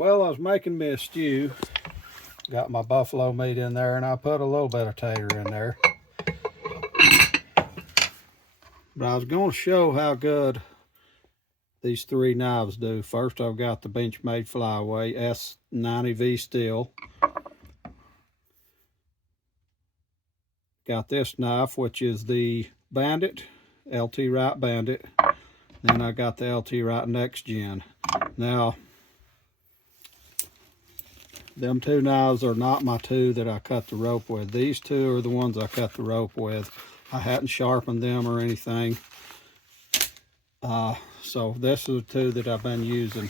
Well, I was making me a stew. Got my buffalo meat in there, and I put a little bit of tater in there. But I was going to show how good these three knives do. First, I've got the Benchmade Flyaway S90V steel. Got this knife, which is the Bandit, LT Wright Bandit. Then I got the LT Wright Next Gen. Now, them two knives are not my two that I cut the rope with. These two are the ones I cut the rope with. I hadn't sharpened them or anything. So this is the two that I've been using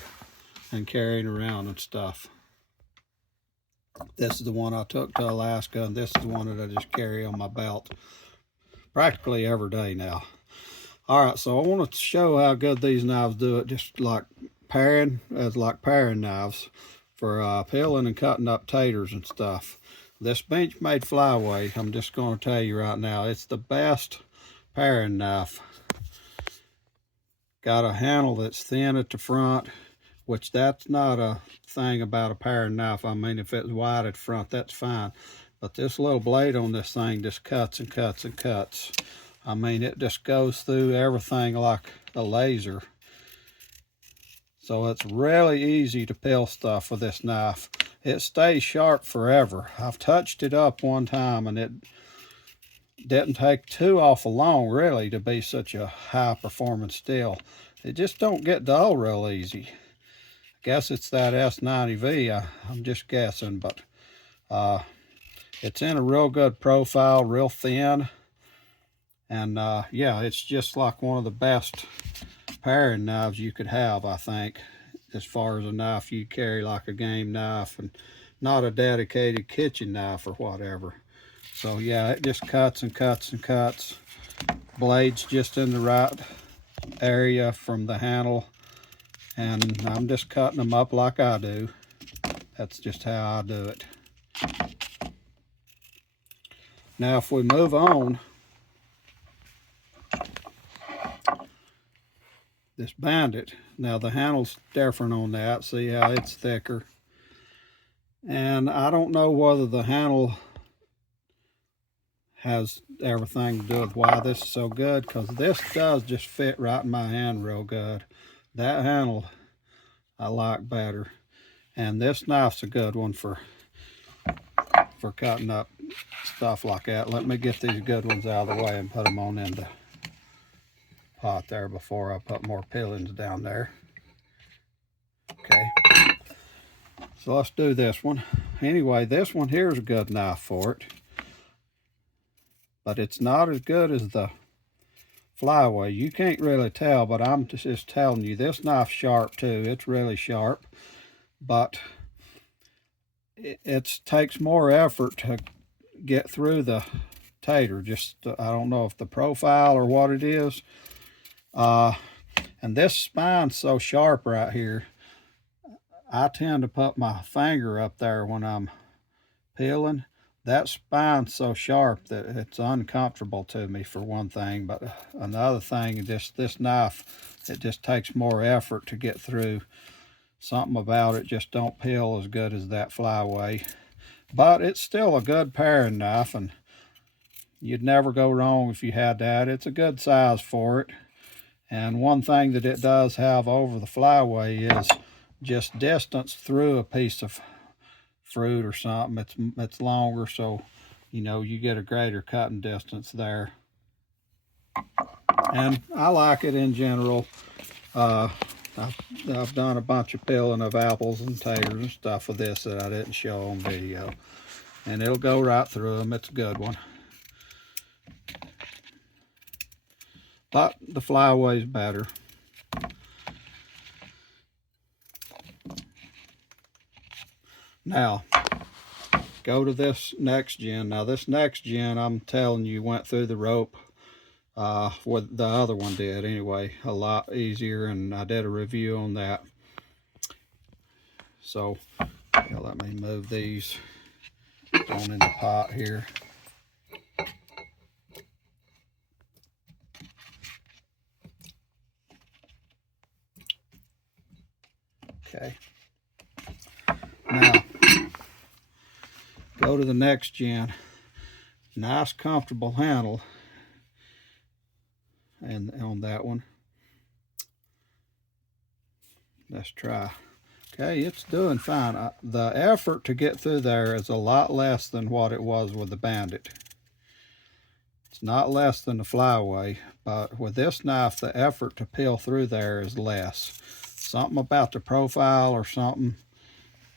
and carrying around and stuff. This is the one I took to Alaska, and this is the one that I just carry on my belt practically every day now. All right, so I want to show how good these knives do it, just like paring knives for peeling and cutting up taters and stuff. This Benchmade Flyaway, I'm just going to tell you right now, it's the best paring knife. Got a handle that's thin at the front, which that's not a thing about a paring knife. I mean, if it's wide at the front, that's fine. But this little blade on this thing just cuts and cuts and cuts. I mean, it just goes through everything like a laser. So it's really easy to peel stuff with this knife. It stays sharp forever. I've touched it up one time, and it didn't take too awful long, really, to be such a high-performance steel. It just don't get dull real easy. I guess it's that S90V. I'm just guessing, but it's in a real good profile, real thin. And yeah, it's just like one of the best paring knives you could have, I think, as far as a knife you carry like a game knife and not a dedicated kitchen knife or whatever. So yeah, it just cuts and cuts and cuts. Blades just in the right area from the handle, and I'm just cutting them up like I do. That's just how I do it. Now if we move on, this Bandit, now the handle's different on that. See how it's thicker, and I don't know whether the handle has everything to do with why this is so good, because this does just fit right in my hand real good. That handle I like better, and this knife's a good one for cutting up stuff like that. Let me get these good ones out of the way and put them on in the pot there before I put more peelings down there. Okay, so let's do this one. Anyway, this one here is a good knife for it, but it's not as good as the Flyaway. You can't really tell, but I'm just telling you, this knife's sharp too. It's really sharp, but it takes more effort to get through the tater. Just I don't know if the profile or what it is. And this spine's so sharp right here, I tend to put my finger up there when I'm peeling. That spine's so sharp that it's uncomfortable to me, for one thing. But another thing, this knife, it just takes more effort to get through. Something about it just don't peel as good as that Flyaway. But it's still a good paring knife, and you'd never go wrong if you had that. It's a good size for it. And one thing that it does have over the Flyaway is just distance through a piece of fruit or something. It's longer, so you know you get a greater cutting distance there. And I like it in general. I've done a bunch of peeling of apples and taters and stuff with this that I didn't show on video, and it'll go right through them. It's a good one. But the Flyaway's better. Now, go to this Next Gen. Now, this Next Gen, I'm telling you, went through the rope. What the other one did anyway, a lot easier, and I did a review on that. So, yeah, let me move these down in the pot here. Okay. Now, go to the next gen. Nice, comfortable handle, and on that one. Let's try. Okay, it's doing fine. The effort to get through there is a lot less than what it was with the Bandit. It's not less than the Flyaway, but with this knife, the effort to peel through there is less. Something about the profile or something,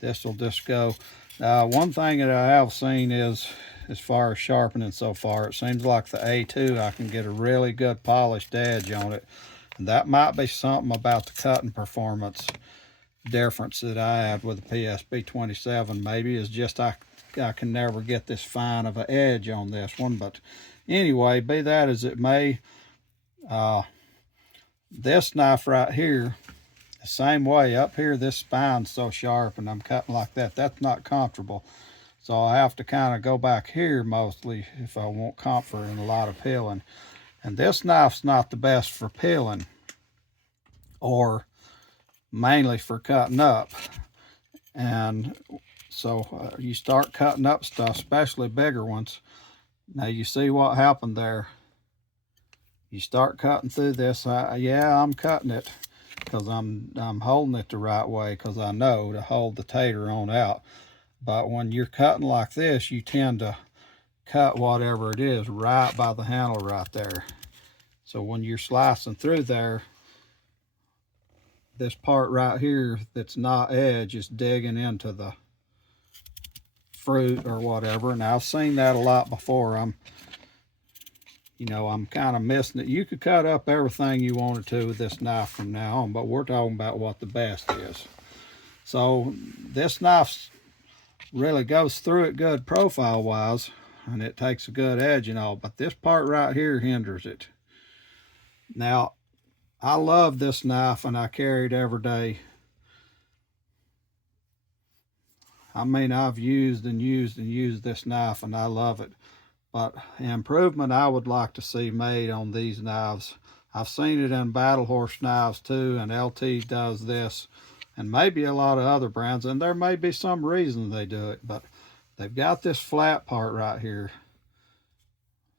this will just go. One thing that I have seen is, as far as sharpening so far, it seems like the A2, I can get a really good polished edge on it. And that might be something about the cutting performance difference that I had with the PSB 27. Maybe it's just I can never get this fine of an edge on this one. But anyway, be that as it may, this knife right here, the same way. Up here, this spine's so sharp and I'm cutting like that. That's not comfortable. So I have to kind of go back here mostly if I want comfort and a lot of peeling. And this knife's not the best for peeling, or mainly for cutting up. And so you start cutting up stuff, especially bigger ones. Now you see what happened there. You start cutting through this. Yeah, I'm cutting it because I'm holding it the right way, because I know to hold the tater on out. But when you're cutting like this, you tend to cut whatever it is right by the handle right there. So when you're slicing through there, this part right here that's not edge is digging into the fruit or whatever. And I've seen that a lot before. I'm kind of missing it. You could cut up everything you wanted to with this knife from now on, but we're talking about what the best is. So this knife really goes through it good profile wise, and it takes a good edge and all, but this part right here hinders it. Now, I love this knife and I carry it every day. I mean, I've used and used and used this knife and I love it. But improvement I would like to see made on these knives. I've seen it in Battle Horse knives too, and LT does this, and maybe a lot of other brands, and there may be some reason they do it, but they've got this flat part right here.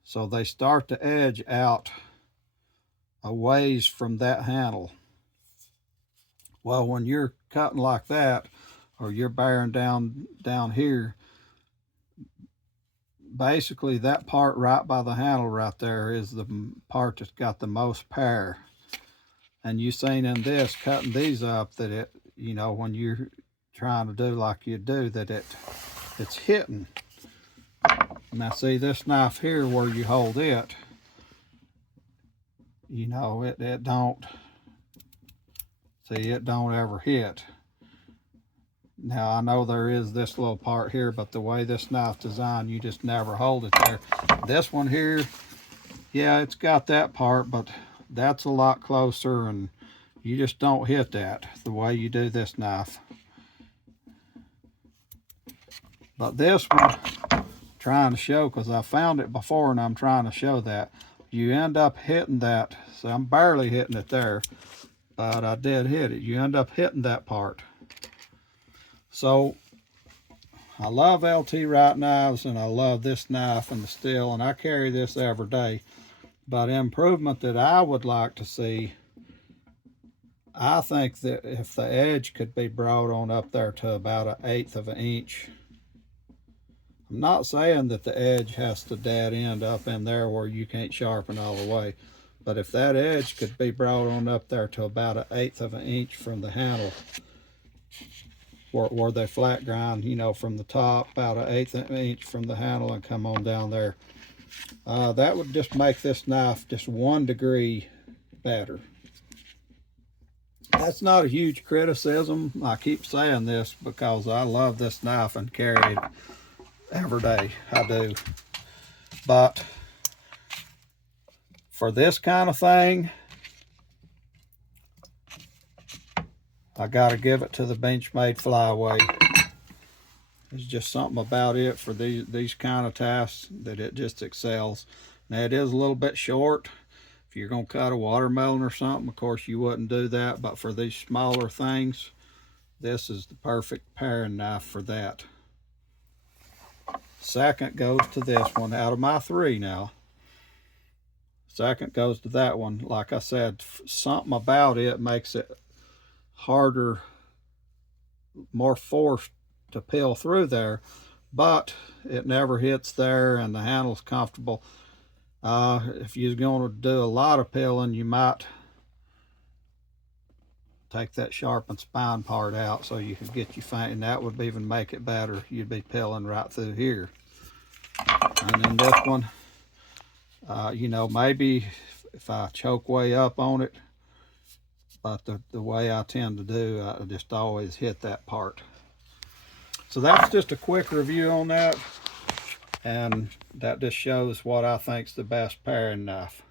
So they start to edge out a ways from that handle. Well, when you're cutting like that, or you're bearing down here, basically that part right by the handle right there is the part that's got the most power. And you seen in this, cutting these up, that it, when you're trying to do like you do, that it's hitting. Now see this knife here where you hold it, it don't, see, it don't ever hit. Now I know there is this little part here, but the way this knife's designed, you just never hold it there. This one here, yeah, it's got that part, but that's a lot closer, and you just don't hit that the way you do this knife. But this one, I'm trying to show, because I found it before and I'm trying to show that, you end up hitting that. So I'm barely hitting it there, but I did hit it. You end up hitting that part. So I love LT Wright knives, and I love this knife and the steel, and I carry this every day. But improvement that I would like to see, I think that if the edge could be brought on up there to about 1/8 of an inch. I'm not saying that the edge has to dead end up in there where you can't sharpen all the way, but if that edge could be brought on up there to about 1/8 of an inch from the handle, where they flat grind, from the top, about 1/8 of an inch from the handle, and come on down there. That would just make this knife just 1 degree better. That's not a huge criticism. I keep saying this because I love this knife and carry it every day. I do. But for this kind of thing, I gotta give it to the Benchmade Flyaway. There's just something about it for these kind of tasks that it just excels. Now it is a little bit short. If you're gonna cut a watermelon or something, of course you wouldn't do that, but for these smaller things, this is the perfect paring knife for that. Second goes to this one out of my three now. Second goes to that one. Like I said, something about it makes it harder, more forced to peel through there, but it never hits there and the handle's comfortable. If you're going to do a lot of peeling, you might take that sharpened spine part out so you can get your fine, and that would even make it better. You'd be peeling right through here. And then this one, you know, maybe if I choke way up on it, but the way I tend to do, I just always hit that part. So that's just a quick review on that, and that just shows what I think's the best paring knife.